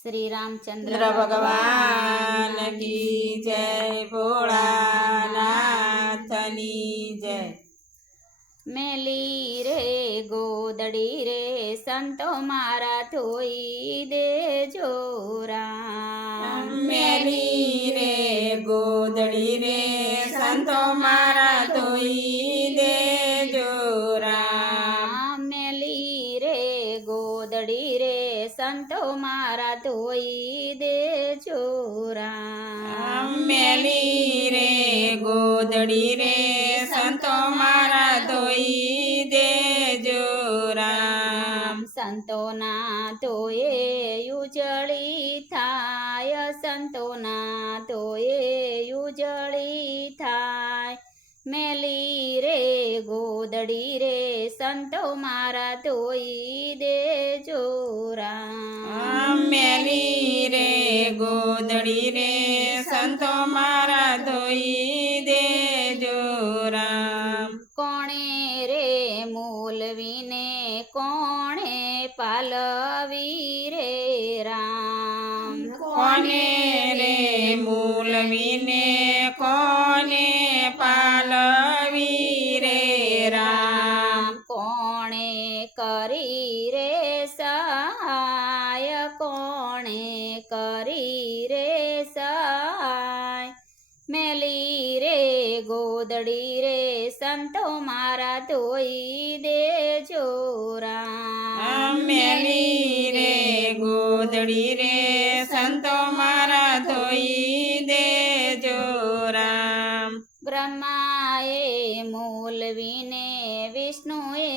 શ્રી રામચંદ્ર ચંદ્ર ભગવાન કી જય ભોળાનાથની જય મેલી રે ગોદડી રે સંતો મારા ધોઈ દેજો રામ ધોઈ દેજો રામ મેલી રે ગોદડી રે સંતો મારા ધોઈ દેજો રામ સંતોના ધોયે ઉજળી થાય સંતોના ધોયે મેલી રે ગોદડી રે સંતો મારા ધોઈ દેજો રામ મેલી રે ગોદડી રે સંતો મારા ધોઈ દેજો રામ કોણે રે મૂલવીને કોણે પાલવી રે રામ કોને સહાય કોણે કરી રે સહાય મેલી રે, ગોદડી રે, સંતો મારા ધોઈ દે જોરા મેલી રે, ગોદડી રે, સંતો મારા ધોઈ દે રામ. બ્રહ્માએ મૂલવીને વિષ્ણુએ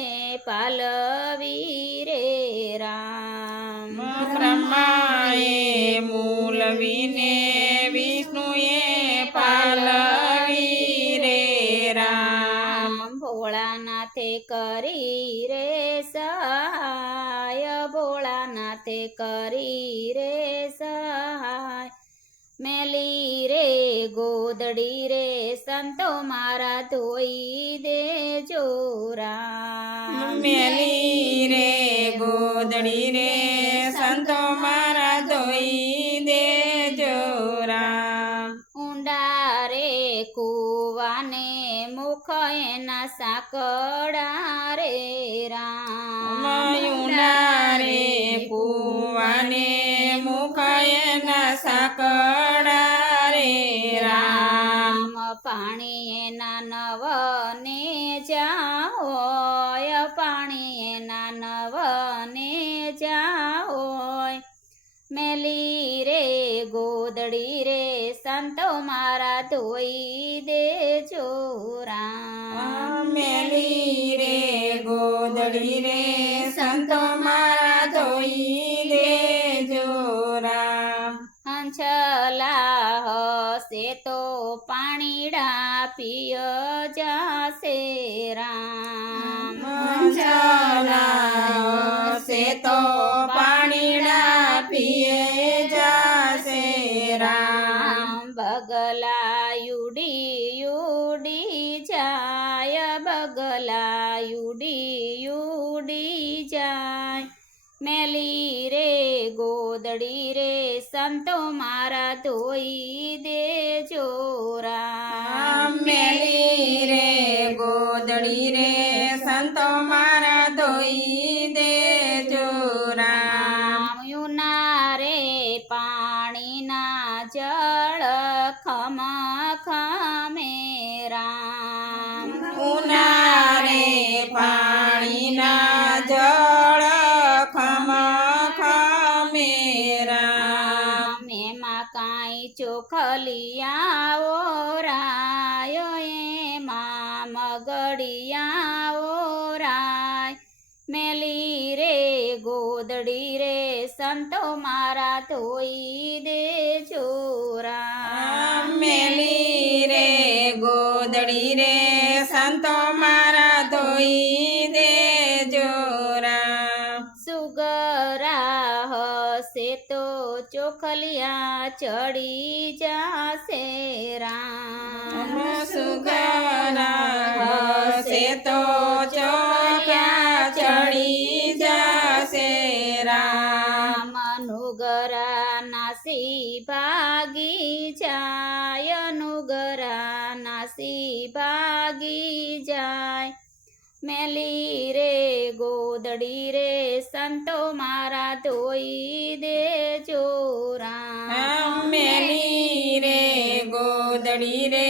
પાલવી રે રામ. બ્રહ્માએ મૂલવીને વિષ્ણુએ પાલવી રે રામ ભોળાનાથે કરી રે સહાય ભોળાનાથે કરી રે સહાય. મેલી રે ગોદડી રે સંતો મારા ધોઈ દે જોરા મેલી રે ગોદડી રે સંતો મારા એના સાકડા રે રામ મયુના રે કુવાને મુખયના સાકડા રે રામ. પાણી એના નવને જાઓ પાણી એના નવને જાઓ મેલી રે ગોદડી રે સંતો મારા ધોઈ દેજો. મેલી રે ગોદડી રે સંતો મારા ધોઈ દે જોરા. હંછલા હશે તો પાણીડા પિય જાશે રામ. મંજલા હશે તો પાણીના પીએ ગોદડી રે સંતો મારા ધોઈ દેજો. રામ મેલી गोदड़िया ओ राय मेली रे गोदड़ी रे संतो मारा धोई दे छोरा मेली रे गोदड़ी रे संतो मारा धोई તો ચોખલિયા ચડી જાશે રામ. સુગરા હશે તો ચોખલિયા ચડી જાશે રામ રામ. અનુગરા નાસી ભાગી જાય અનુગરા નાસી ભાગી જાય. મેલી રે ગોદડી રે સંતો મારા ધોઈ દેજો રામ મેલી રે ગોદડી રે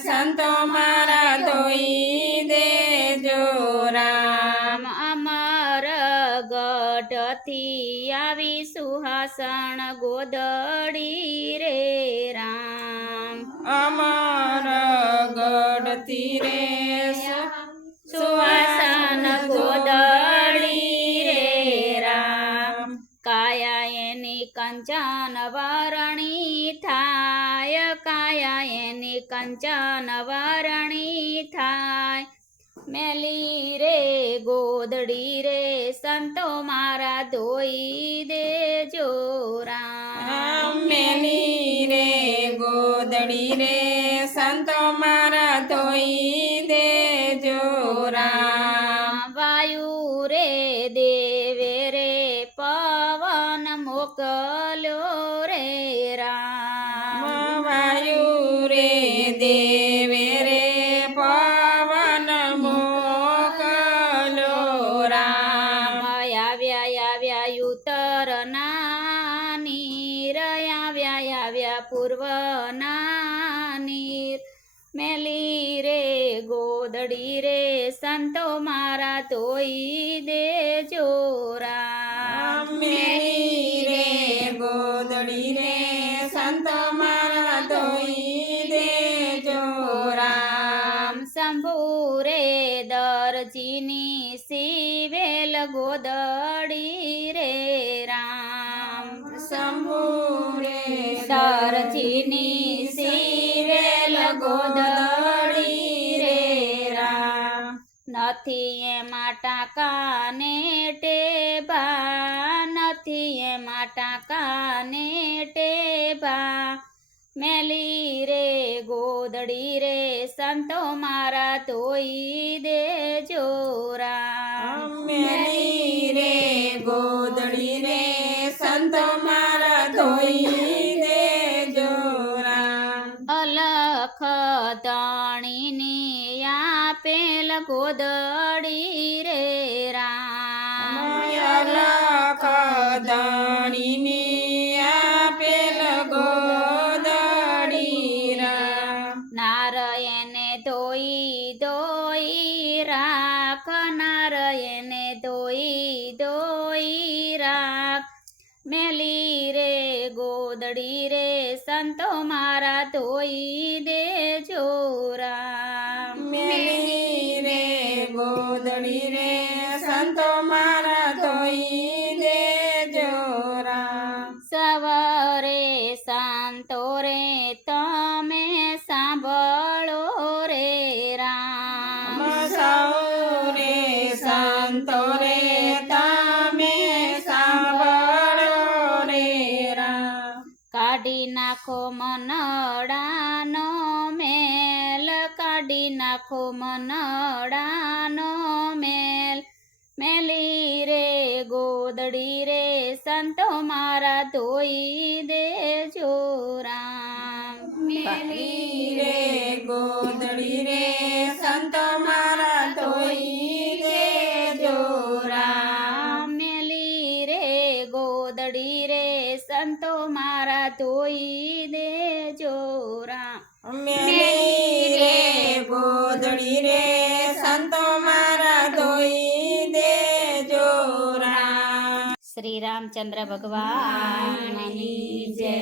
સંતો મારા ધોઈ દેજો રામ રામ અમર ગઢથી આવી સુહાસણ ગોદડી રે રામ અમર ગઢથી રે એની કંચન વરણી થાય મેલી રે ગોદડી રે સંતો મારા ધોઈ દેજો રામ મેલી રે ગોદડી રે સંતો મારા ધોઈ દેજો રામ વાયુ રે દેવે ગોદડી રે સંતો મારા ધોઈ દેજો રામ મેલી રે ગોદડી રે સંતો મારા ધોઈ દેજો રામ રામ શંભુ રે દરજીની સિવેલ ગોદડી રે રામ શંભુ રે દરજીની સિવેલ નથી એમાં ટાકાને ટેભા નથી એમાં ટાકાને ટેભા મેલી રે ગોદડી રે સંતો મારા ધોઈ દેજો રામ મેલી રે ગોદડી રે સંતો મારા ધોઈ દેજો રામ અલખ દાણીની આપેલ ગોદડી રે રામ. અલખ દાણીની આપેલ ગોદડી રામ નારાયણે ધોઈ ધોઈ રાખ નારાયણે ધોઈ ધોઈ રાખ. મેલી રે ગોદડી રે સંતો મારા ધોઈ દેજો રામ મેલી રે. ગોદડી રે સંતો મારા ધોઈ દેજો રામ. સવારે શાંતો રે તમે સાંભળો રે રામ. સૌરે સંતો રે તમે સાંભળો રે રામ. કાઢી નાખો મનડાનો મેલ કાઢી નાખો મનડાનો મેલ મેલી રે ગોદડી રે સંતો મારા ધોઈ દેજો રામ મેલી રે ગોદડી રે સંતો મારા ધોઈ દેજો રામ મેલી રે ગોદડી રે સંતો મારા ધોઈ દેજો રામ શ્રી રામચંદ્ર ભગવાનની જય.